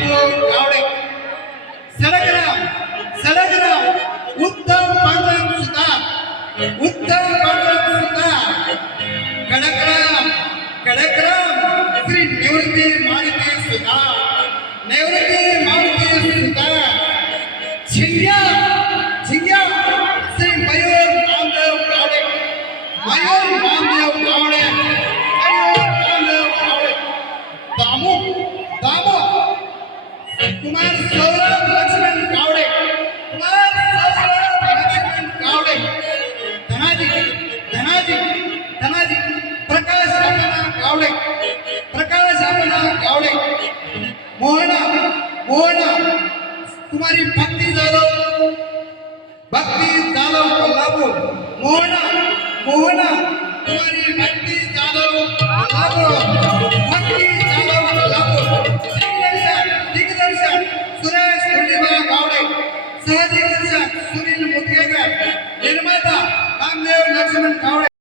जाधव गावडे सडकराम सडकराम उत्तम पांडुरंग सुतार उत्तम पांडुरंग सुतार कडकराम कडकराम श्री निवृत्ती मारुती सुतार निवृत्ती मारुती सुतार झिंग्या झिंग्या श्री मयूर नामदेव गावडे मयूर नामदेव गावडे मयूर नामदेव गावडे दामू दामू कुमार सौरभ लक्ष्मण गावडे कुमार सौरभ लक्ष्मण गावडे धनाजी धनाजी धनाजी प्रकाश आपना गावडे प्रकाश आपना गावडे मोहना मोहना कुमारी भक्ती जाधव कोल्हापूर मोहना मोहना कुमारी भक्ती जाधव कोल्हापूर